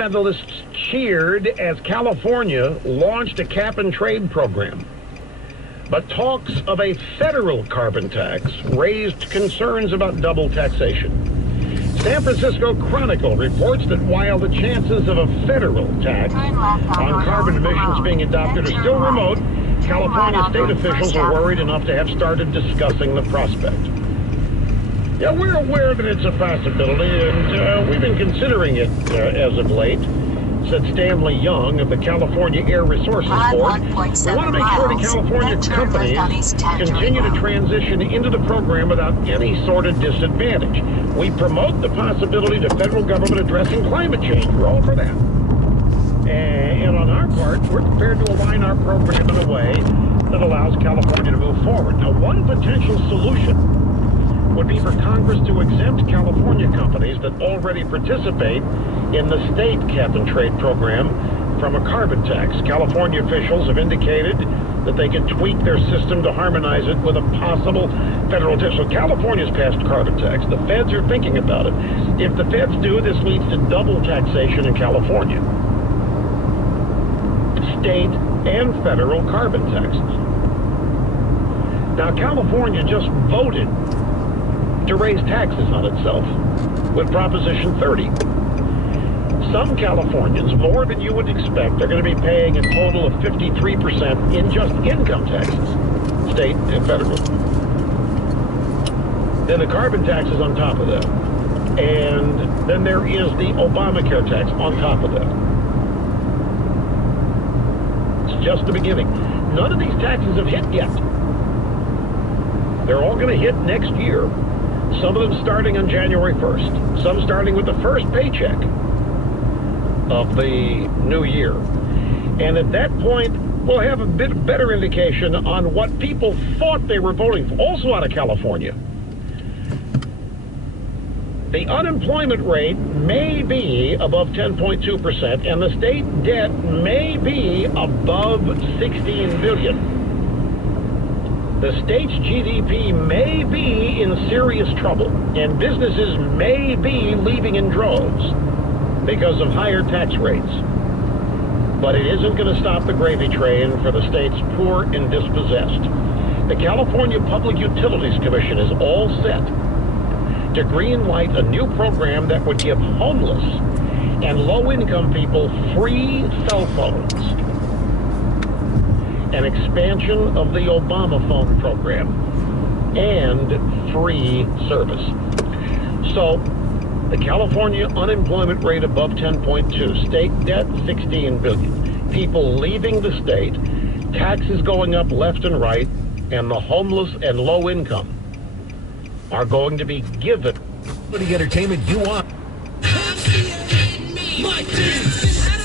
environmentalists cheered as California launched a cap-and-trade program. But talks of a federal carbon tax raised concerns about double taxation. San Francisco Chronicle reports that while the chances of a federal tax on carbon emissions being adopted are still remote, California state officials are worried enough to have started discussing the prospect. Yeah, we're aware that it's a possibility, and we've been considering it as of late, said Stanley Young of the California Air Resources Board. We want to make sure the California companies continue to transition into the program without any sort of disadvantage. We promote the possibility of the federal government addressing climate change. We're all for that. And on our part, we're prepared to align our program in a way that allows California to move forward. Now, one potential solution would be for Congress to exempt California companies that already participate in the state cap-and-trade program from a carbon tax. California officials have indicated that they can tweak their system to harmonize it with a possible federal tax. So California's passed carbon tax. The feds are thinking about it. If the feds do, this leads to double taxation in California. State and federal carbon taxes. Now, California just voted to raise taxes on itself with Proposition 30. Some Californians, more than you would expect, are going to be paying a total of 53% in just income taxes, state and federal. Then the carbon tax is on top of that. And then there is the Obamacare tax on top of that. It's just the beginning. None of these taxes have hit yet. They're all going to hit next year. Some of them starting on January 1st. Some starting with the first paycheck of the new year. And at that point, we'll have a bit better indication on what people thought they were voting for. Also out of California, the unemployment rate may be above 10.2%, and the state debt may be above $16 billion. The state's GDP may be in serious trouble, and businesses may be leaving in droves because of higher tax rates. But it isn't going to stop the gravy train for the state's poor and dispossessed. The California Public Utilities Commission is all set to greenlight a new program that would give homeless and low-income people free cell phones. An expansion of the Obama phone program and free service. So the California unemployment rate above 10.2, state debt $16 billion, people leaving the state, taxes going up left and right, and the homeless and low income are going to be given the entertainment you want. My team.